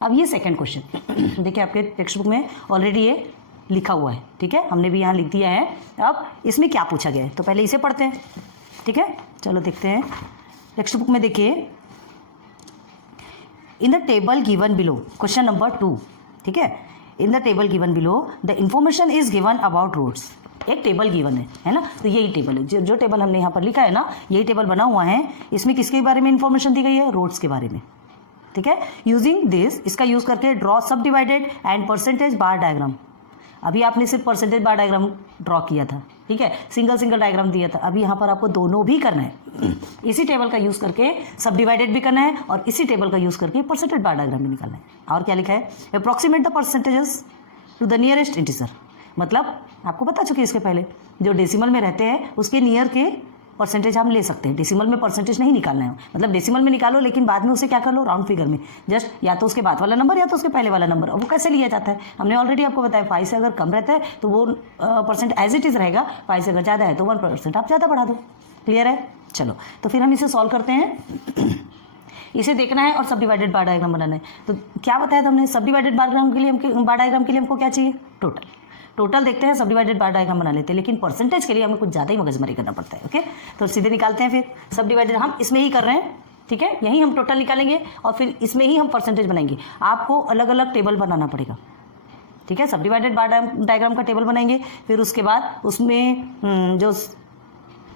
अब ये second question देखिए आपके टेक्स्ट बुक में ऑलरेडी ये लिखा हुआ है, ठीक है, हमने भी यहाँ लिख दिया है। अब इसमें क्या पूछा गया है तो पहले इसे पढ़ते हैं, ठीक है। चलो देखते हैं टेक्स्ट बुक में। देखिए in the table given below, question number 2, ठीक है। In the table given below the information is given about roads. एक टेबल गिवन है ना, तो यही टेबल है, जो टेबल हमने यहाँ पर लिखा है ना, यही टेबल बना हुआ है। इसमें किसके बारे में इंफॉर्मेशन दी गई है? रोड्स के बारे में, ठीक है। यूजिंग दिस, इसका यूज करके ड्रॉ सब divided and percentage bar diagram. अभी आपने सिर्फ परसेंटेज बार डायग्राम ड्रॉ किया था, ठीक है, सिंगल डायग्राम दिया था। अभी यहाँ पर आपको दोनों भी करना है। इसी टेबल का यूज करके सब डिवाइडेड भी करना है और इसी टेबल का यूज करके परसेंटेज बार डायग्राम भी निकालना है। और क्या लिखा है? Approximate the percentages to the nearest integer. मतलब आपको बता चुकी इसके पहले, जो डेसिमल में रहते हैं उसके नियर के परसेंटेज हम ले सकते हैं। डेसिमल में परसेंटेज नहीं निकालना है, मतलब डेसिमल में निकालो लेकिन बाद में उसे क्या कर लो, राउंड फिगर में, जस्ट या तो उसके बाद वाला नंबर या तो उसके पहले वाला नंबर। वो कैसे लिया जाता है हमने ऑलरेडी आपको बताया। 5 से अगर कम रहता है तो वो परसेंट एज इट इज़ रहेगा, 5 से अगर ज़्यादा है तो 1% आप ज़्यादा बढ़ा दो। क्लियर है? चलो तो फिर हम इसे सॉल्व करते हैं। इसे देखना है और सब डिवाइडेड बार डायग्राम बनाना है। तो क्या बताया था हमने? सब डिवाइडेड बार डायग्राम के लिए हमको क्या चाहिए? टोटल देखते हैं, सब डिवाइडेड बार डायग्राम बना लेते हैं, लेकिन परसेंटेज के लिए हमें कुछ ज़्यादा ही मगजमारी करना पड़ता है। ओके, तो सीधे निकालते हैं। फिर सब डिवाइडेड हम इसमें ही कर रहे हैं, ठीक है, यही हम टोटल निकालेंगे और फिर इसमें ही हम परसेंटेज बनाएंगे। आपको अलग अलग टेबल बनाना पड़ेगा, ठीक है। सब डिवाइडेड बार डायग्राम का टेबल बनाएंगे, फिर उसके बाद उसमें जो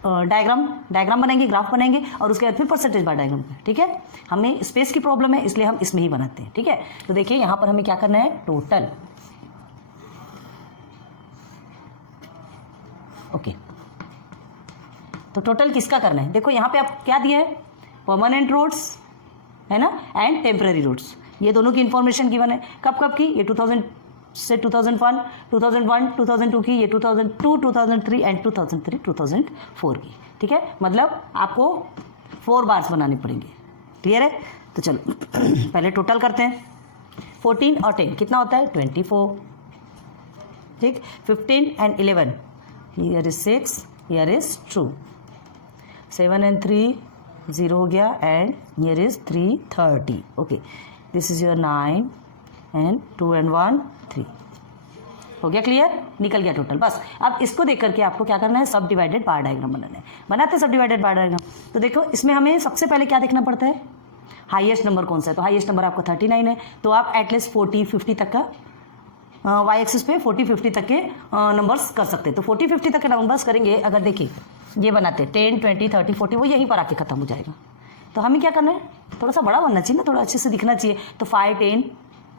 डायग्राम बनाएंगे, ग्राफ बनाएंगे और उसके बाद फिर परसेंटेज बार डायग्राम, ठीक है। हमें स्पेस की प्रॉब्लम है इसलिए हम इसमें ही बनाते हैं, ठीक है। तो देखिए यहाँ पर हमें क्या करना है? टोटल। ओके, तो टोटल किसका करना है? देखो यहाँ पे आप क्या दिया है? परमानेंट रोड्स है ना, एंड टेम्पररी रोड्स। ये दोनों की इंफॉर्मेशन गिवन है। कब की? ये 2000 से 2001, 2002 की, ये 2002, 2003 एंड 2004 की, ठीक है। मतलब आपको 4 बार्स बनाने पड़ेंगे। क्लियर है? तो चलो पहले टोटल करते हैं। 14 और 10 कितना होता है? 24, ठीक। 15 and 11, here is 6, here is 2, 7 and 3 0 हो गया, and here is 3 30. Okay, this is your 9 and 2 and 1 3 हो गया। क्लियर? निकल गया टोटल। बस अब इसको देख करके आपको क्या करना है? सब डिवाइडेड बार डायग्राम बनाना है। बनाते सब डिवाइडेड बार डायग्राम। तो देखो इसमें हमें सबसे पहले क्या देखना पड़ता है? हाईएस्ट नंबर कौन सा है? तो हाईएस्ट नंबर आपका 39 है, तो आप एटलीस्ट 40-50 तक का वाई एक्सिस पे 40-50 तक के नंबर्स कर सकते हैं। तो 40-50 तक के नंबर्स करेंगे। अगर देखिए ये बनाते 10, 20, 30, 40, वो यहीं पर आके खत्म हो जाएगा। तो हमें क्या करना है? थोड़ा सा बड़ा बनना चाहिए ना, थोड़ा अच्छे से दिखना चाहिए। तो 5, 10,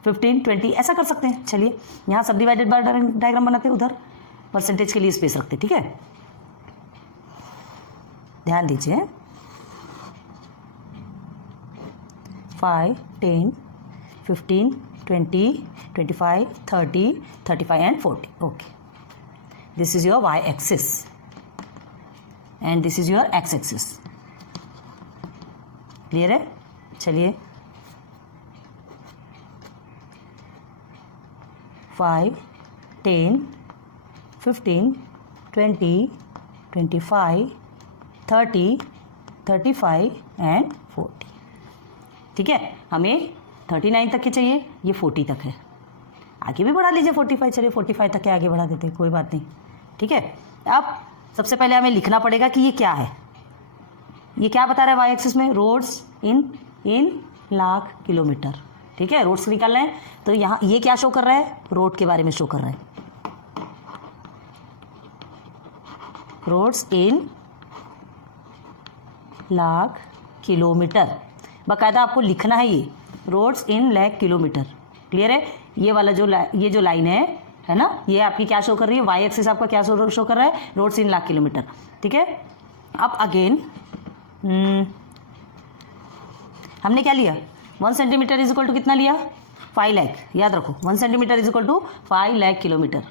15, 20 ऐसा कर सकते हैं। चलिए यहाँ सब डिवाइडेड बार डायग्राम बनाते हैं, उधर परसेंटेज के लिए स्पेस रखते, ठीक है। ध्यान दीजिए, 5, 10, 15, 20, 25, 30, 35 and 40. Okay, this is your y axis and this is your x axis. Clear है? चलिए 5, 10, 15, 20, 25, 30, 35 and 40, ठीक है। हमें 39 तक के चाहिए, ये 40 तक है। आगे भी बढ़ा लीजिए 45, चलिए 45 तक के आगे बढ़ा देते हैं, कोई बात नहीं, ठीक है। अब सबसे पहले हमें लिखना पड़ेगा कि ये क्या है। ये क्या बता रहा है वाई एक्सिस में? रोड्स इन लाख किलोमीटर, ठीक है। रोड्स निकालना है तो यहाँ ये क्या शो कर रहा है? रोड के बारे में शो कर रहा है। रोड्स इन लाख किलोमीटर, बाकायदा आपको लिखना है ये, roads in lakh kilometre. Clear है? ये वाला ये जो लाइन है ना, ये आपकी क्या शो कर रही है? वाई एक्सिस आपका क्या शो कर रहा है? रोड्स इन लाख किलोमीटर, ठीक है। अब अगेन हमने क्या लिया? 1 सेंटीमीटर इज इक्वल टू कितना लिया? 5 लाख। याद रखो 1 centimetre is equal to 5 lakh kilometre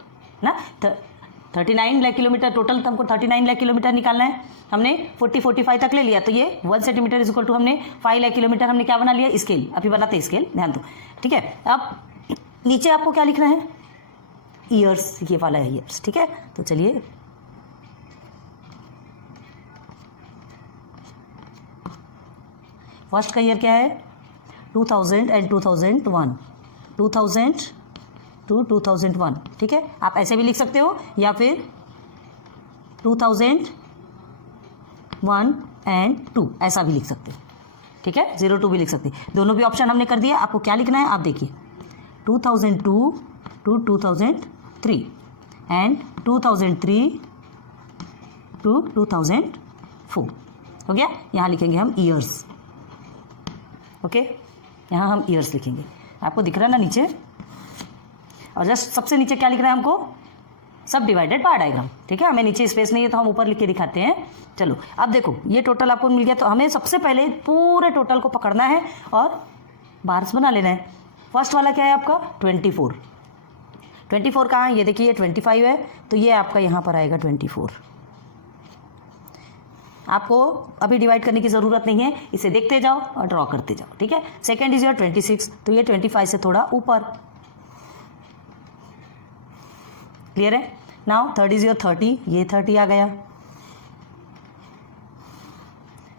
ना। 39 लाख किलोमीटर टोटल, तो हमको 39 लाख किलोमीटर निकालना है। हमने 40-45 तक ले लिया, तो ये 1 सेंटीमीटर इज इक्वल टू हमने 5 लाख किलोमीटर हमने क्या बना लिया? स्केल। अभी बनाते स्केल, ध्यान दो, ठीक है। अब नीचे आपको क्या लिखना है? ईयर्स, ये वाला है ईयर्स, ठीक है। तो चलिए फर्स्ट का ईयर क्या है? 2000 एंड 2001, 2000 टू 2001, ठीक है। आप ऐसे भी लिख सकते हो या फिर 2001 एंड 2 ऐसा भी लिख सकते हो, ठीक है। 02 भी लिख सकते हैं। दोनों भी ऑप्शन हमने कर दिया। आपको क्या लिखना है आप देखिए, 2002 टू 2003 एंड 2003 टू 2004 हो गया। यहाँ लिखेंगे हम ईयर्स, ओके। यहाँ हम ईयर्स लिखेंगे, आपको दिख रहा है ना नीचे। और जस्ट सबसे नीचे क्या लिख रहा है हमको, सब डिवाइडेड बार डायग्राम, ठीक है। हमें नीचे स्पेस नहीं है तो हम ऊपर लिख के दिखाते हैं। चलो अब देखो ये टोटल आपको मिल गया, तो हमें सबसे पहले पूरे टोटल को पकड़ना है और बार्स बना लेना है। फर्स्ट वाला क्या है आपका 24, 24 कहाँ है, ये देखिए 25 है, तो ये आपका यहाँ पर आएगा 24। आपको अभी डिवाइड करने की ज़रूरत नहीं है, इसे देखते जाओ और ड्रॉ करते जाओ, ठीक है। सेकेंड इज योर 26, तो ये 25 से थोड़ा ऊपर, क्लियर है। नाउ थर्ड इज योर 30, ये 30 आ गया।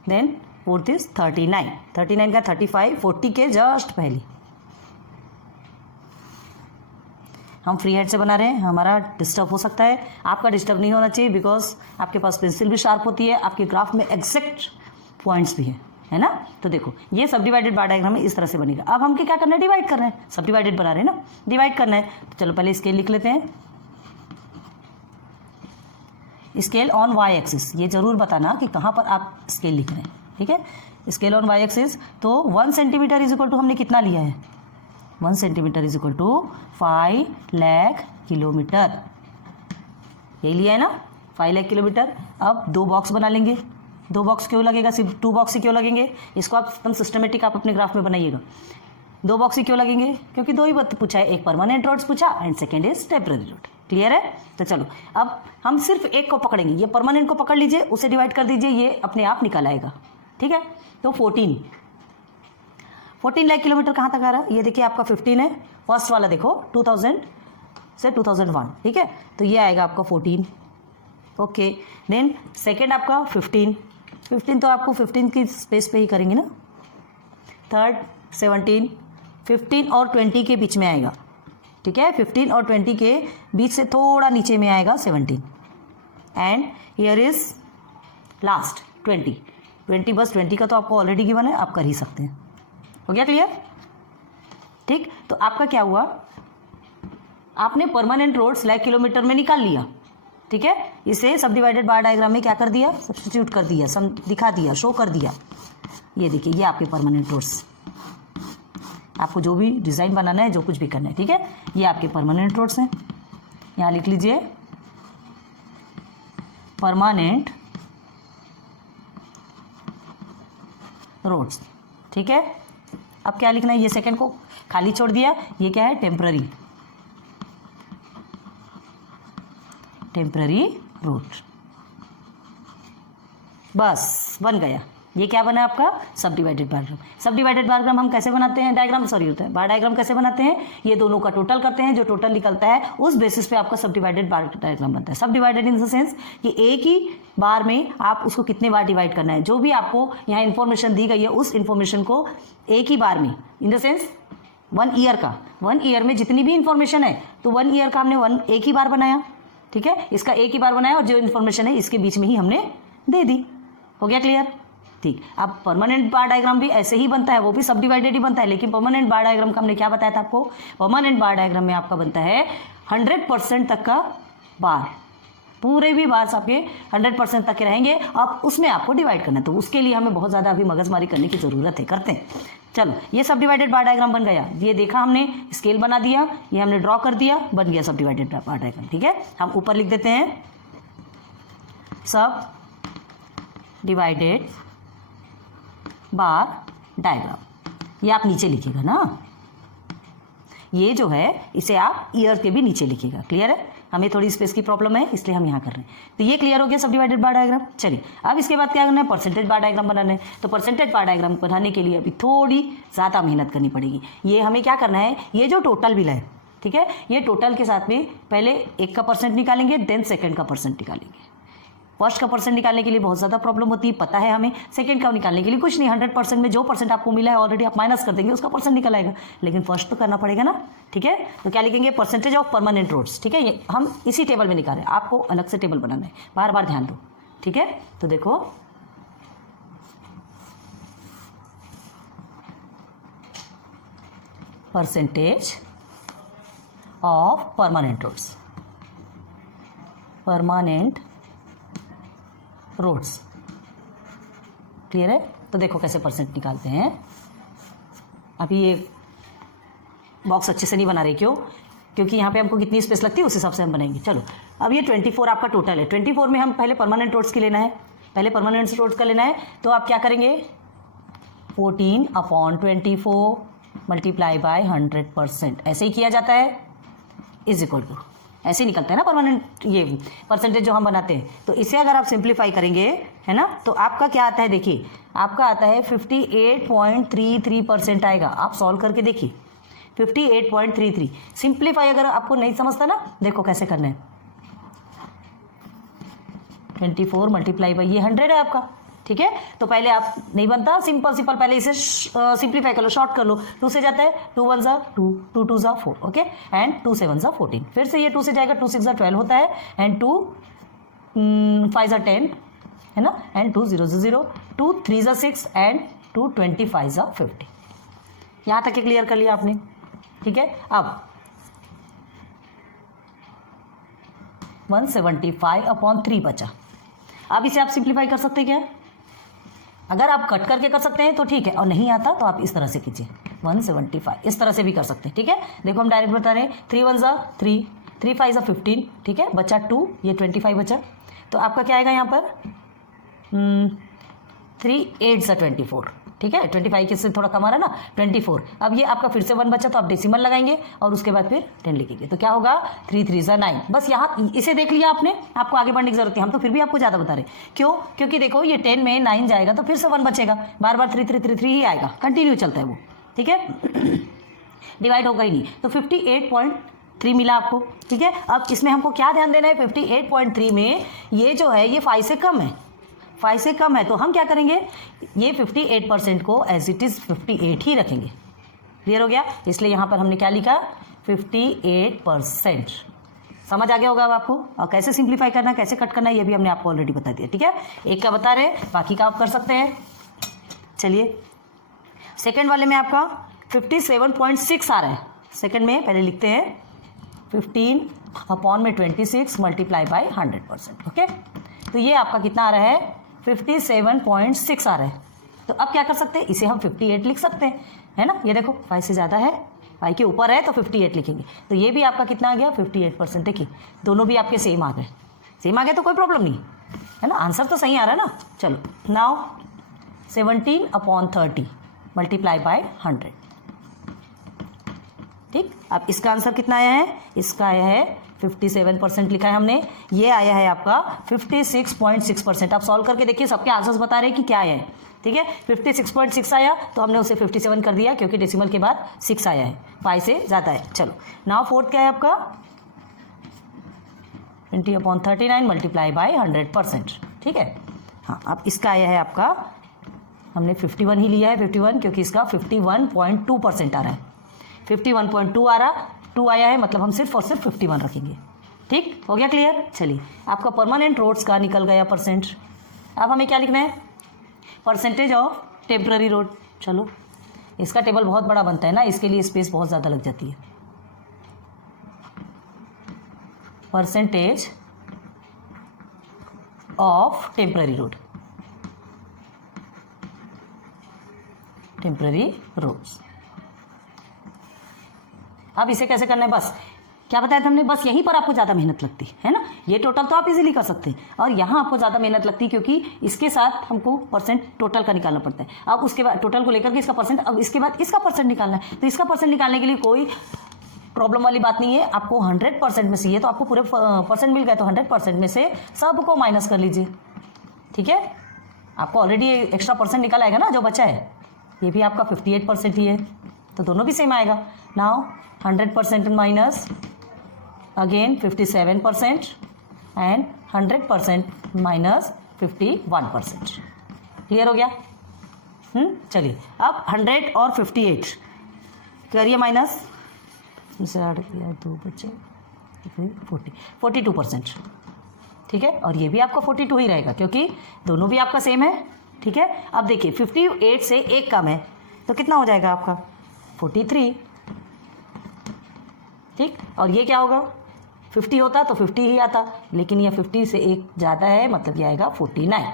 देन फोर्थ इज 39, 39 का 35, 40 के जस्ट पहले। हम फ्री हैंड से बना रहे हैं, हमारा डिस्टर्ब हो सकता है, आपका डिस्टर्ब नहीं होना चाहिए, बिकॉज आपके पास पेंसिल भी शार्प होती है, आपके ग्राफ में एग्जैक्ट पॉइंट्स भी है ना। तो देखो ये सब डिवाइडेड बार डायग्राम में इस तरह से बनेगा। अब हमको क्या करना है, डिवाइड करना है, सब डिवाइडेड बना रहे हैं ना, डिवाइड करना है। तो चलो पहले स्केल लिख लेते हैं। स्केल ऑन वाई एक्सिस, ये जरूर बताना कि कहाँ पर आप स्केल लिख रहे हैं, ठीक है। स्केल ऑन वाई एक्सिस, तो 1 सेंटीमीटर इज इक्वल टू हमने कितना लिया है, 1 centimetre is equal to 5 lakh kilometre, यही लिया है ना, 5 लाख किलोमीटर। अब 2 बॉक्स बना लेंगे। 2 बॉक्स क्यों लगेगा, सिर्फ 2 बॉक्स ही क्यों लगेंगे, इसको आप एकदम सिस्टमेटिक आप अपने ग्राफ में बनाइएगा। 2 बॉक्स ही क्यों लगेंगे, क्योंकि 2 ही बात पूछा है, एक परमानेंट रोड्स पूछा and second is temporary road, clear है। तो चलो अब हम सिर्फ एक को पकड़ेंगे, ये परमानेंट को पकड़ लीजिए, उसे डिवाइड कर दीजिए, ये अपने आप निकल आएगा, ठीक है। तो 14 लाख किलोमीटर कहाँ तक आ रहा है, ये देखिए आपका 15 है। फर्स्ट वाला देखो 2000 से 2001, ठीक है, तो ये आएगा आपका 14, ओके। देन सेकेंड आपका 15 तो आपको 15 की स्पेस पे ही करेंगे ना। थर्ड 17, 15 और 20 के बीच में आएगा, ठीक है। 15 और 20 के बीच से थोड़ा नीचे में आएगा 17 एंड हियर इज लास्ट 20 बस 20 का तो आपको ऑलरेडी गिवन है, आप कर ही सकते हैं। हो गया क्लियर, ठीक। तो आपका क्या हुआ, आपने परमानेंट रोड्स लाख किलोमीटर में निकाल लिया, ठीक है। इसे सब डिवाइडेड बार डायग्राम में क्या कर दिया, सब्स्टिट्यूट कर दिया, दिखा दिया, शो कर दिया। ये देखिए ये आपके परमानेंट रोड्स, आपको जो भी डिज़ाइन बनाना है, जो कुछ भी करना है, ठीक है, ये आपके परमानेंट रोड्स हैं। यहाँ लिख लीजिए परमानेंट रोड्स, ठीक है। अब क्या लिखना है, ये सेकंड को खाली छोड़ दिया, ये क्या है टेम्पररी रोड, बस बन गया। ये क्या बना आपका सब डिवाइडेड बार डायग्राम। सब डिवाइडेड बार डायग्राम हम कैसे बनाते हैं, डायग्राम सॉरी होता है, बार डायग्राम कैसे बनाते हैं, ये दोनों का टोटल करते हैं, जो टोटल निकलता है उस बेसिस पे आपका सब डिवाइडेड बार डायग्राम बनता है। सब डिवाइडेड इन द सेंस कि एक ही बार में आप उसको कितने बार डिवाइड करना है, जो भी आपको यहाँ इन्फॉर्मेशन दी गई है उस इन्फॉर्मेशन को एक ही बार में, इन द सेंस 1 ईयर का, 1 ईयर में जितनी भी इन्फॉर्मेशन है, तो 1 ईयर का हमने एक ही बार बनाया, ठीक है, इसका एक ही बार बनाया और जो इन्फॉर्मेशन है इसके बीच में ही हमने दे दी। हो गया क्लियर, ठीक। अब परमानेंट बार डायग्राम भी ऐसे ही बनता है, वो भी सब डिवाइडेड ही बनता है, लेकिन परमानेंट बार डायग्राम का हमने क्या बताया था आपको, परमानेंट बार डायग्राम में आपका बनता है 100% तक का बार, पूरे भी बार्स आपके 100% तक के रहेंगे, अब उसमें आपको डिवाइड करना है, तो उसके लिए हमें बहुत ज़्यादा अभी मगजमारी करने की ज़रूरत है, करते हैं। चलो ये सब डिवाइडेड बार डायग्राम बन गया, ये देखा हमने, स्केल बना दिया, ये हमने ड्रॉ कर दिया, बन गया सब डिवाइडेड बार डायग्राम, ठीक है। हम ऊपर लिख देते हैं सब डिवाइडेड बार डायग्राम, ये आप नीचे लिखिएगा ना, ये जो है इसे आप ईयर के भी नीचे लिखिएगा, क्लियर है। हमें थोड़ी स्पेस की प्रॉब्लम है इसलिए हम यहाँ कर रहे हैं। तो ये क्लियर हो गया सब डिवाइडेड बार डायग्राम। चलिए अब इसके बाद क्या करना है, परसेंटेज बार डायग्राम बनाना है। तो परसेंटेज बार डायग्राम बनाने के लिए अभी थोड़ी ज़्यादा मेहनत करनी पड़ेगी। ये हमें क्या करना है, ये जो टोटल बिल है, ठीक है, ये टोटल के साथ में पहले 1 का परसेंट निकालेंगे, देन सेकेंड का परसेंट निकालेंगे, फर्स्ट का परसेंट निकालने के लिए बहुत ज़्यादा प्रॉब्लम होती है, पता है हमें। सेकंड का निकालने के लिए कुछ नहीं, 100% में जो परसेंट आपको मिला है ऑलरेडी आप माइनस कर देंगे, उसका परसेंट निकल आएगा। लेकिन फर्स्ट तो करना पड़ेगा ना, ठीक है। तो क्या लिखेंगे, परसेंटेज ऑफ परमानेंट रोड्स, ठीक है। ये हम इसी टेबल में निकाल रहे हैं, आपको अलग से टेबल बनाना है, बार बार ध्यान दो, ठीक है। तो देखो percentage of permanent roads, permanent roads, clear है। तो देखो कैसे परसेंट निकालते हैं। अभी ये बॉक्स अच्छे से नहीं बना रहे, क्यों? क्योंकि यहाँ पे हमको कितनी स्पेस लगती है उस हिसाब से हम बनाएंगे। चलो अब ये 24 आपका टोटल है। 24 में हम पहले परमानेंट रोड्स की लेना है, पहले परमानेंट रोड्स का लेना है। तो आप क्या करेंगे, 14/24 मल्टीप्लाई बाय 100%, ऐसे ही किया जाता है, इज इक्वल टू, ऐसे ही निकलता है ना परमानेंट ये परसेंटेज जो हम बनाते हैं। तो इसे अगर आप सिंप्लीफाई करेंगे, है ना, तो आपका क्या आता है, देखिए आपका आता है 58.33% आएगा। आप सॉल्व करके देखिए 58.33। सिंप्लीफाई अगर आपको नहीं समझता ना, देखो कैसे करना है, 24 मल्टीप्लाई बाई ये 100 है आपका, ठीक है। तो पहले आप नहीं बनता, सिंपल पहले इसे सिंप्लीफाई कर लो, शॉर्ट कर लो। 2 से जाता है, 2 1 ज़ा 2, 2 2 ज़ा 4, ओके, एंड 2 7 ज़ा 14। फिर से ये 2 से जाएगा, 2 6 ज़ा 12 होता है, एंड 2 5 ज़ा 10, है ना, एंड 2 0 ज़ा 0, 2 3 ज़ा 6, एंड 2 25 ज़ा 50। यहाँ तक क्लियर कर लिया आपने, ठीक है। अब 175/3 बचा। अब इसे आप सिंप्लीफाई कर सकते हैं क्या? अगर आप कट करके कर सकते हैं तो ठीक है, और नहीं आता तो आप इस तरह से कीजिए, 175 इस तरह से भी कर सकते हैं, ठीक है। देखो हम डायरेक्ट बता रहे हैं, 3 1 ज़ा 3, 3 5 ज़ा 15, ठीक है, बचा 2, ये 25 बचा। तो आपका क्या आएगा यहाँ पर, 3 8 ज़ा 24, ठीक है। 25 के से थोड़ा कम आ रहा है ना, 24। अब ये आपका फिर से 1 बचा, तो आप डेसिमल लगाएंगे और उसके बाद फिर 10 लिखेंगे। तो क्या होगा, 3 3 ज़ा 9। बस यहाँ इसे देख लिया आपने, आपको आगे बढ़ने की जरूरत है। हम तो फिर भी आपको ज़्यादा बता रहे, क्यों? क्योंकि देखो ये 10 में 9 जाएगा तो फिर से 1 बचेगा, बार बार 3 3 3 3 ही आएगा, कंटिन्यू चलता है वो, ठीक है। डिवाइड होगा ही नहीं। तो 58.3 मिला आपको, ठीक है। अब इसमें हमको क्या ध्यान देना है, 58.3 में ये जो है ये 5 से कम है, 5 से कम है। तो हम क्या करेंगे, ये 58% को एज इट इज़ 58 ही रखेंगे। क्लियर हो गया? इसलिए यहाँ पर हमने क्या लिखा, 58%। समझ आ गया होगा अब आपको। और कैसे सिंप्लीफाई करना, कैसे कट करना, ये भी हमने आपको ऑलरेडी बता दिया, ठीक है। एक का बता रहे, बाकी का आप कर सकते हैं। चलिए सेकेंड वाले में आपका 57.6 आ रहा है। सेकेंड में पहले लिखते हैं 15/26 मल्टीप्लाई बाई 100%, ओके। तो ये आपका कितना आ रहा है, 57.6 आ रहा है। तो अब क्या कर सकते हैं, इसे हम 58 लिख सकते हैं, है ना। ये देखो 5 से ज़्यादा है, 5 के ऊपर है तो 58 लिखेंगे। तो ये भी आपका कितना आ गया, 58%। देखिए दोनों भी आपके सेम आ गए, सेम आ गए तो कोई प्रॉब्लम नहीं है ना, आंसर तो सही आ रहा है ना। चलो नाउ 17/30 मल्टीप्लाई बाय 100, ठीक। अब इसका आंसर कितना आया है, इसका आया है 57% लिखा है हमने, ये आया है आपका 56.6%। आप सॉल्व करके देखिए, सबके आंसर्स बता रहे हैं कि क्या आया है, ठीक है। 56.6 आया तो हमने उसे 57 कर दिया, क्योंकि डेसिमल के बाद 6 आया है, 5 से ज़्यादा है। चलो नाउ फोर्थ क्या है आपका, 20/39 मल्टीप्लाई बाय 100%, ठीक है। हाँ अब इसका आया है आपका, हमने 51 ही लिया है, 51, क्योंकि इसका 51.2% आ रहा है, 51.2 आ रहा, 2 आया है, मतलब हम सिर्फ और सिर्फ 51 रखेंगे, ठीक हो गया, क्लियर। चलिए आपका परमानेंट रोड्स का निकल गया परसेंट। अब हमें क्या लिखना है, परसेंटेज ऑफ टेम्पररी रोड। चलो इसका टेबल बहुत बड़ा बनता है ना, इसके लिए स्पेस बहुत ज़्यादा लग जाती है। Percentage of temporary road, temporary roads. अब इसे कैसे करना है, बस क्या बताया था हमने, बस यहीं पर आपको ज़्यादा मेहनत लगती है ना। ये टोटल तो आप इजीली कर सकते हैं, और यहाँ आपको ज़्यादा मेहनत लगती है क्योंकि इसके साथ हमको परसेंट टोटल का निकालना पड़ता है। अब उसके बाद टोटल को लेकर के इसका परसेंट, अब इसके बाद इसका परसेंट निकालना है। तो इसका परसेंट निकालने के लिए कोई प्रॉब्लम वाली बात नहीं है, आपको 100% में से, ये तो आपको पूरे परसेंट मिल गए, तो 100% में से सबको माइनस कर लीजिए, ठीक है। आपको ऑलरेडी एक्स्ट्रा परसेंट निकल आएगा ना जो बचा है, ये भी आपका 58% ही है, तो दोनों भी सेम आएगा। Now 100% minus again 57% and 100% minus 51%। Clear हो गया? चलिए अब 100 और 58 करिए माइनस, इसे ऐड किया 2 बचे 42%। ठीक है, और ये भी आपका 42 ही रहेगा क्योंकि दोनों भी आपका सेम है। ठीक है, अब देखिए 58 से एक कम है तो कितना हो जाएगा आपका 43। ठीक, और ये क्या होगा 50 होता तो 50 ही आता, लेकिन ये 50 से एक ज़्यादा है मतलब ये आएगा 49।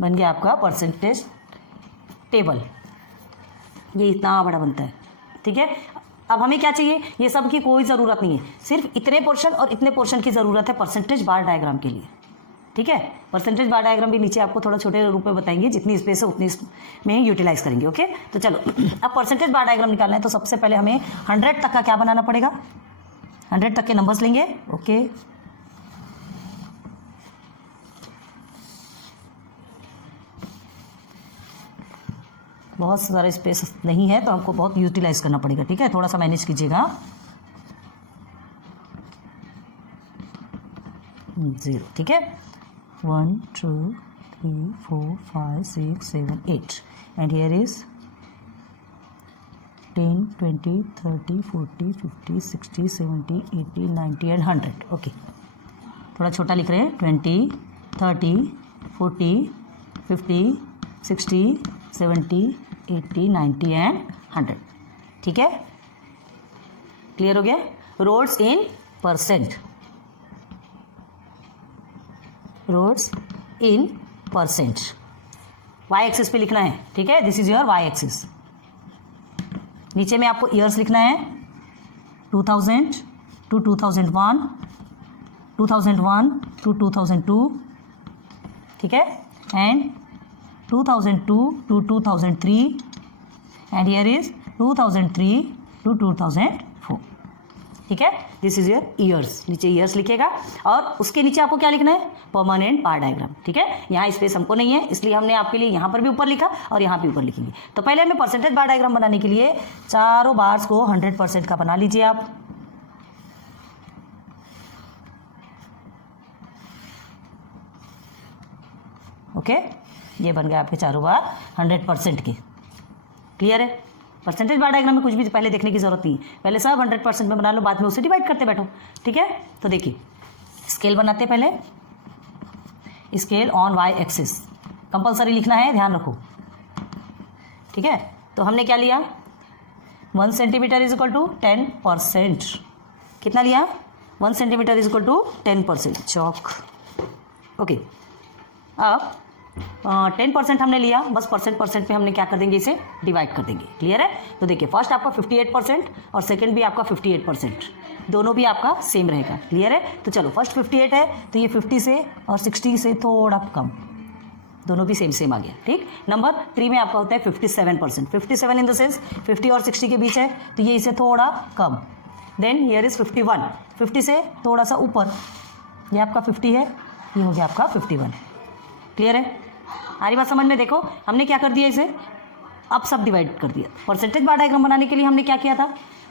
बन गया आपका परसेंटेज टेबल, ये इतना बड़ा बनता है। ठीक है, अब हमें क्या चाहिए, ये सब की कोई ज़रूरत नहीं है, सिर्फ इतने पोर्शन और इतने पोर्शन की ज़रूरत है परसेंटेज बार डायग्राम के लिए। ठीक है, परसेंटेज बार डायग्राम भी नीचे आपको थोड़ा छोटे रूप में बताएंगे, जितनी स्पेस है उतनी में ही यूटिलाइज करेंगे। ओके, तो चलो अब परसेंटेज बार डायग्राम निकालना है तो सबसे पहले हमें 100 तक का क्या बनाना पड़ेगा, 100 तक के नंबर्स लेंगे। ओके, बहुत सारा स्पेस नहीं है तो हमको बहुत यूटिलाइज करना पड़ेगा। ठीक है, थोड़ा सा मैनेज कीजिएगा। 0, ठीक है, 1 2 3 4 5 6 7 8 and here is 10 20 30 40 50 60 70 80 90 and 100। Okay, थोड़ा छोटा लिख रहे हैं, 20 30 40 50 60 70 80 90 एंड 100। ठीक है, क्लियर हो गया? Roads in percent, roads in percent Y axis पे लिखना है। ठीक है, this is your Y axis. नीचे में आपको ईयर्स लिखना है, 2000 to 2001, 2001 to 2002, ठीक है, and 2002 to 2003 and here is 2003 to 2004। ठीक है, दिस इज योर ईयर्स, नीचे ईयर्स लिखेगा और उसके नीचे आपको क्या लिखना है, परमानेंट बार डायग्राम। ठीक है, यहाँ स्पेस हमको नहीं है इसलिए हमने आपके लिए यहाँ पर भी ऊपर लिखा और यहाँ भी ऊपर लिखेंगे। तो पहले हमें परसेंटेज बार डायग्राम बनाने के लिए चारों बार्स को 100% का बना लीजिए आप। ओके, ये बन गया आपके चारों बार 100% के। क्लियर है? परसेंटेज बार डायग्राम में कुछ भी पहले देखने की जरूरत नहीं, पहले सब 100% में बना लो, बाद में उसे डिवाइड करते बैठो। ठीक है, तो देखिए स्केल बनाते पहले, scale on Y axis compulsory लिखना है, ध्यान रखो। ठीक है, तो हमने क्या लिया, 1 सेंटीमीटर इज इक्वल टू 10%। कितना लिया, 1 सेंटीमीटर इज इक्वल टू 10%। चौक। ओके, अब 10% हमने लिया, बस परसेंट पे हमने क्या कर देंगे, इसे डिवाइड कर देंगे। क्लियर है? तो देखिए फर्स्ट आपका 58% और सेकंड भी आपका 58%, दोनों भी आपका सेम रहेगा। क्लियर है? तो चलो फर्स्ट 58 है तो ये 50 से और 60 से थोड़ा कम, दोनों भी सेम आ गया। ठीक, नंबर 3 में आपका होता है 57%, 57 इन द सेंस 50 और 60 के बीच है तो ये इसे थोड़ा कम। देन हियर इज 51, 50 से थोड़ा सा ऊपर, ये आपका 50 है, ये हो गया आपका 51। क्लियर है? आ रही बात समझ में? देखो हमने क्या कर दिया, इसे अब सब डिवाइड कर दिया। परसेंटेज बार डायग्राम बनाने के लिए हमने क्या किया था,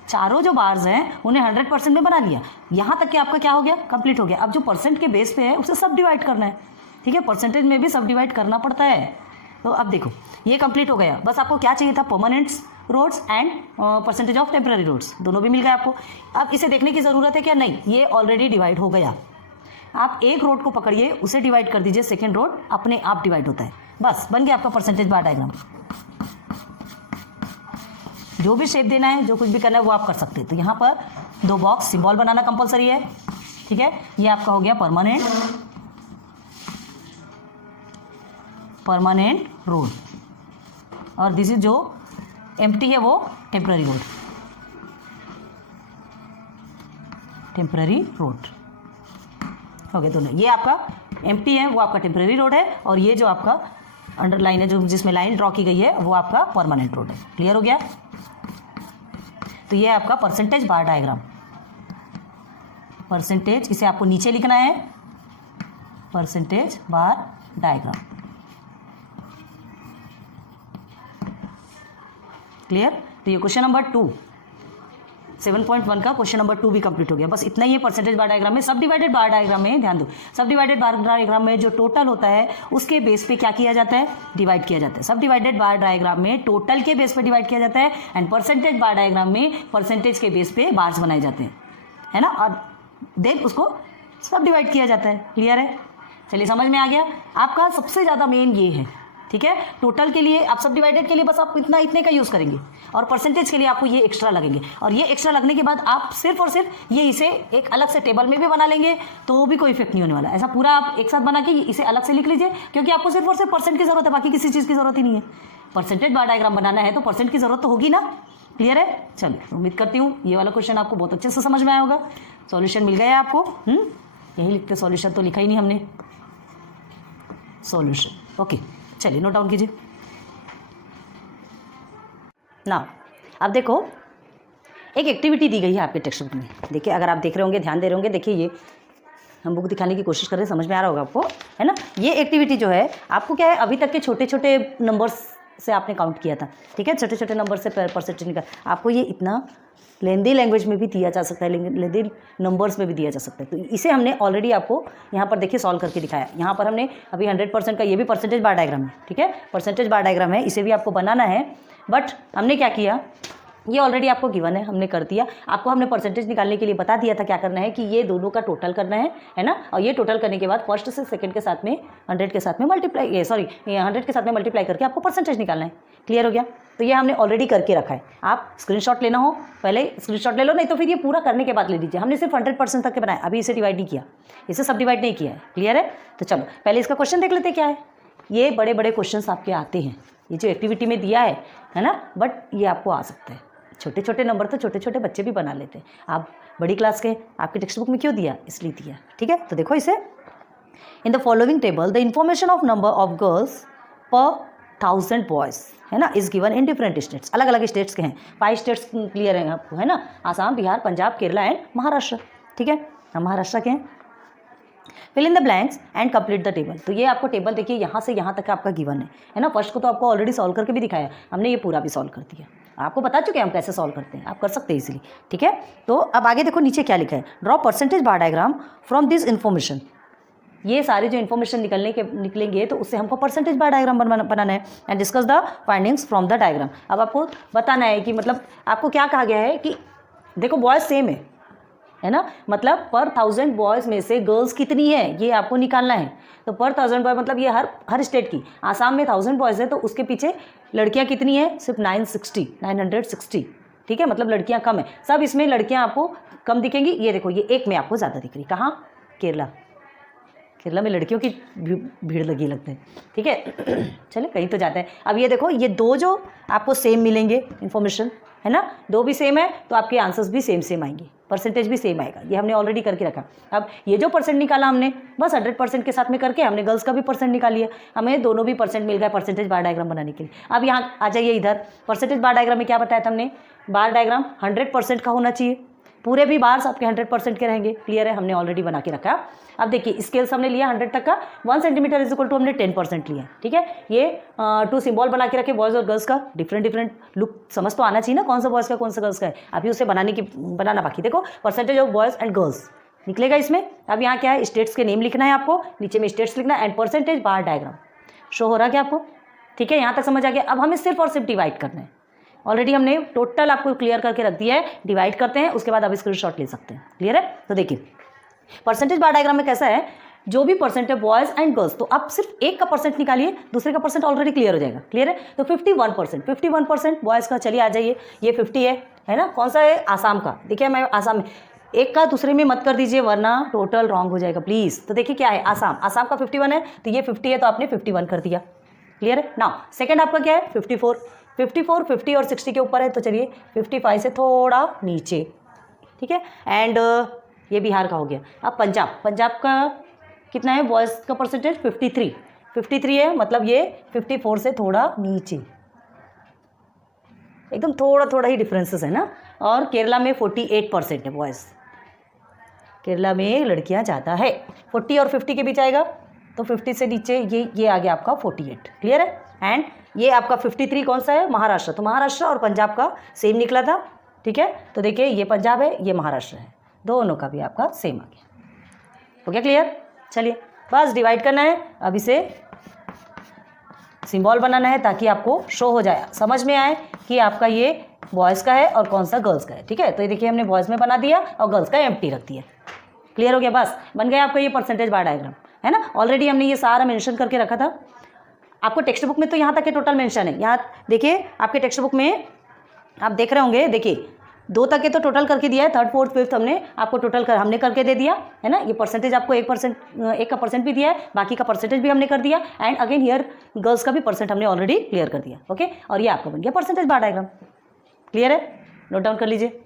चारों जो बार्स हैं उन्हें 100% में बना लिया, यहाँ तक कि आपका क्या हो गया, कंप्लीट हो गया। अब जो परसेंट के बेस पे है उसे सब डिवाइड करना है। ठीक है, परसेंटेज में भी सब डिवाइड करना पड़ता है। तो अब देखो ये कंप्लीट हो गया, बस आपको क्या चाहिए था, permanent roads and percentage of temporary roads, दोनों भी मिल गए आपको। अब इसे देखने की ज़रूरत है क्या, नहीं, ये ऑलरेडी डिवाइड हो गया। आप एक रोड को पकड़िए, उसे डिवाइड कर दीजिए, सेकेंड रोड अपने आप डिवाइड होता है। बस बन गया आपका परसेंटेज बार डायग्राम। जो भी शेप देना है, जो कुछ भी करना है वो आप कर सकते हैं। तो यहाँ पर 2 बॉक्स सिंबल बनाना कंपलसरी है। ठीक है, ये आपका हो गया परमानेंट रोड और दिस इज जो एम्प्टी है वो टेम्पररी रोड हो गया दोनों। ये आपका एम्प्टी है वो आपका टेम्पररी रोड है और ये जो आपका अंडरलाइन है, जो जिसमें लाइन ड्रॉ की गई है, वो आपका परमानेंट रोड है। क्लियर हो गया? तो ये आपका परसेंटेज बार डायग्राम, परसेंटेज इसे आपको नीचे लिखना है, परसेंटेज बार डायग्राम। क्लियर? तो ये क्वेश्चन नंबर 2 7.1 का क्वेश्चन नंबर 2 भी कंप्लीट हो गया। बस इतना ही है परसेंटेज बार डायग्राम में। सब डिवाइडेड बार डायग्राम में ध्यान दो, सब डिवाइडेड बार डायग्राम में जो टोटल होता है उसके बेस पे क्या किया जाता है, डिवाइड किया जाता है। सब डिवाइडेड बार डायग्राम में टोटल के बेस पे डिवाइड किया जाता है एंड परसेंटेज बार डायग्राम में परसेंटेज के बेस पे बार्स बनाए जाते हैं, है ना, और देन उसको सब डिवाइड किया जाता है। क्लियर है? चलिए समझ में आ गया। आपका सबसे ज़्यादा मेन ये है, ठीक है। टोटल के लिए आप सब डिवाइडेड के लिए बस आप इतने का यूज़ करेंगे और परसेंटेज के लिए आपको ये एक्स्ट्रा लगेंगे, और ये एक्स्ट्रा लगने के बाद आप सिर्फ और सिर्फ ये इसे एक अलग से टेबल में भी बना लेंगे तो भी कोई इफेक्ट नहीं होने वाला। ऐसा पूरा आप एक साथ बना के इसे अलग से लिख लीजिए, क्योंकि आपको सिर्फ और सिर्फ परसेंट की जरूरत है, बाकी किसी चीज़ की जरूरत ही नहीं है। परसेंटेज बार डायग्राम बनाना है तो परसेंट की जरूरत तो होगी ना। क्लियर है? चलिए उम्मीद करती हूँ ये वाला क्वेश्चन आपको बहुत अच्छे से समझ में आया होगा। सॉल्यूशन मिल गया आपको? यही लिखते, सॉल्यूशन तो लिखा ही नहीं हमने, सॉल्यूशन। ओके, चलिए नोट डाउन कीजिए ना। अब देखो एक एक्टिविटी दी गई है आपके टेक्स्ट बुक में। देखिए अगर आप देख रहे होंगे, ध्यान दे रहे होंगे, देखिए ये हम बुक दिखाने की कोशिश कर रहे हैं, समझ में आ रहा होगा आपको, है ना। ये एक्टिविटी जो है आपको क्या है, अभी तक के छोटे छोटे नंबर्स से आपने काउंट किया था, ठीक है, छोटे छोटे नंबर से परसेंटेज निकाल। आपको ये इतना लेंदी लैंग्वेज में भी दिया जा सकता है, लेंदी नंबर्स में भी दिया जा सकता है। तो इसे हमने ऑलरेडी आपको यहाँ पर देखिए सॉल्व करके दिखाया। यहाँ पर हमने अभी 100% का, ये भी परसेंटेज बार डायग्राम है, ठीक है, परसेंटेज बार डायग्राम है, इसे भी आपको बनाना है। बट हमने क्या किया, ये ऑलरेडी आपको गिवन है, हमने कर दिया। आपको हमने परसेंटेज निकालने के लिए बता दिया था क्या करना है, कि ये दोनों का टोटल करना है ना। और ये टोटल करने के बाद फर्स्ट से सेकंड के साथ में 100 के साथ में मल्टीप्लाई, 100 के साथ में मल्टीप्लाई करके आपको परसेंटेज निकालना है। क्लियर हो गया? तो ये हमने ऑलरेडी करके रखा है। आप स्क्रीनशॉट लेना हो पहले स्क्रीनशॉट ले लो, नहीं तो फिर ये पूरा करने के बाद ले लीजिए। हमने सिर्फ 100% तक के बनाया, अभी इसे डिवाइड नहीं किया, इसे सब डिवाइड नहीं किया है। क्लियर है? तो चलो पहले इसका क्वेश्चन देख लेते क्या है। ये बड़े बड़े क्वेश्चन आपके आते हैं, ये जो एक्टिविटी में दिया है ना, बट ये आपको आ सकता है। छोटे छोटे नंबर तो छोटे छोटे बच्चे भी बना लेते हैं। आप बड़ी क्लास के, आपके टेक्स्ट बुक में क्यों दिया, इसलिए दिया, ठीक है। तो देखो इसे, in the following table the information of number of girls पर 1000 बॉयज, है ना, is given in different states. अलग अलग स्टेट्स के हैं, 5 स्टेट्स क्लियर हैं आपको, है ना, आसाम, बिहार, पंजाब, केरला एंड महाराष्ट्र, ठीक है, हम महाराष्ट्र के हैं। Fill in the blanks and complete the table. तो ये आपको टेबल देखिए यहाँ से यहाँ तक आपका गिवन है ना। फर्स्ट को तो आपको ऑलरेडी सॉल्व करके भी दिखाया, हमने ये पूरा भी सॉल्व कर दिया, आपको बता चुके हैं हम कैसे सॉल्व करते हैं, आप कर सकते हैं इजीली, ठीक है। तो अब आगे देखो नीचे क्या लिखा है, draw percentage bar diagram from this information. ये सारे जो इन्फॉर्मेशन निकलेंगे तो उससे हमको परसेंटेज बार डायग्राम बनाना है and discuss the findings from the diagram. अब आपको बताना है कि मतलब आपको क्या कहा गया है कि देखो बॉयज़ सेम है ना, मतलब पर 1000 बॉयज़ में से गर्ल्स कितनी है ये आपको निकालना है। तो पर 1000 बॉय मतलब ये हर स्टेट की, आसाम में 1000 बॉयज़ है तो उसके पीछे लड़कियां कितनी है, सिर्फ 960, ठीक है, मतलब लड़कियां कम है। सब इसमें लड़कियां आपको कम दिखेंगी। ये देखो ये एक में आपको ज़्यादा दिख रही, कहाँ, केरला में लड़कियों की भीड़ लगी लगते हैं, ठीक है। चले कहीं तो जाते हैं। अब ये देखो ये दो जो आपको सेम मिलेंगे इन्फॉर्मेशन, है ना, दो भी सेम है तो आपके आंसर्स भी सेम आएंगे, परसेंटेज भी सेम आएगा। ये हमने ऑलरेडी करके रखा। अब ये जो परसेंट निकाला हमने बस 100% के साथ में करके हमने गर्ल्स का भी परसेंट निकाल लिया, हमें दोनों भी परसेंट मिल गया परसेंटेज बार डायग्राम बनाने के लिए। अब यहाँ आ जाइए इधर, परसेंटेज बार डायग्राम में क्या बताया था हमने, बार डायग्राम 100% का होना चाहिए, पूरे भी बार्स आपके 100% के रहेंगे। क्लियर है? हमने ऑलरेडी बना के रखा। अब देखिए स्केल्स हमने लिया 100 तक का, 1 सेंटीमीटर इज इक्वल टू हमने 10% लिया, ठीक है। ये 2 सिंबल बना के रखे बॉयज़ और गर्ल्स का, डिफरेंट लुक समझ तो आना चाहिए ना, कौन सा बॉयज़ का कौन सा गर्ल्स का है। अभी उसे बनाना बाकी। देखो percentage of boys and girls निकलेगा इसमें। अब यहाँ क्या है, स्टेट्स के नेम लिखना है आपको, नीचे में स्टेट्स लिखना है and percentage bar diagram show हो रहा है क्या आपको, ठीक है। यहाँ तक समझ आ गया। अब हमें सिर्फ और सिर्फ डिवाइड करना है। ऑलरेडी हमने टोटल आपको क्लियर करके रख दिया है, डिवाइड करते हैं उसके बाद आप स्क्रीनशॉट ले सकते हैं। क्लियर है? तो देखिए परसेंटेज बार डायग्राम में कैसा है, जो भी परसेंट है बॉयज़ एंड गर्ल्स, तो आप सिर्फ एक का परसेंट निकालिए, दूसरे का परसेंट ऑलरेडी क्लियर हो जाएगा। क्लियर है? तो 51% बॉयज़ का, चलिए आ जाइए, ये 50 है ना, कौन सा है, आसाम का। देखिए मैं आसाम में एक का दूसरे में मत कर दीजिए वरना टोटल रॉन्ग हो जाएगा प्लीज़। तो देखिए क्या है, आसाम का 51 है तो ये 50 है तो आपने 51 कर दिया। क्लियर है? नाउ सेकंड आपका क्या है, 54, 50 और 60 के ऊपर है तो चलिए 55 से थोड़ा नीचे, ठीक है। एंड ये बिहार का हो गया। अब पंजाब का कितना है बॉयज़ का परसेंटेज, 53 है, मतलब ये 54 से थोड़ा नीचे, एकदम थोड़ा ही डिफरेंसेस है ना। और केरला में 48% है बॉयज़, केरला में लड़कियां ज़्यादा है। 40 और 50 के बीच आएगा तो 50 से नीचे ये आ गया आपका 48। क्लियर है? एंड ये आपका 53 कौन सा है, महाराष्ट्र। तो महाराष्ट्र और पंजाब का सेम निकला था, ठीक है। तो देखिए ये पंजाब है, ये महाराष्ट्र है, दोनों का भी आपका सेम आ गया। हो गया क्लियर? चलिए बस डिवाइड करना है, अब इसे सिंबल बनाना है ताकि आपको शो हो जाए, समझ में आए कि आपका ये बॉयज़ का है और कौन सा गर्ल्स का है। ठीक है, तो ये देखिए हमने बॉयज़ में बना दिया और गर्ल्स का एम्प्टी रख दिया। क्लियर हो गया? बस बन गया आपका ये परसेंटेज बार डायग्राम, है ना। ऑलरेडी हमने ये सारा मेंशन करके रखा था। आपको टेक्स्ट बुक में तो यहाँ तक के टोटल मेंशन है। यहाँ देखिए आपके टेक्स्ट बुक में आप देख रहे होंगे, देखिए 2 तक के तो टोटल करके दिया है, 3rd 4th 5th हमने आपको टोटल हमने करके दे दिया है ना। ये परसेंटेज आपको 1 का परसेंट भी दिया है, बाकी का परसेंटेज भी हमने कर दिया, एंड अगेन हियर गर्ल्स का भी परसेंट हमने ऑलरेडी क्लियर कर दिया। ओके, और ये आपका बन गया परसेंटेज बार डायग्राम। क्लियर है? नोट डाउन कर लीजिए।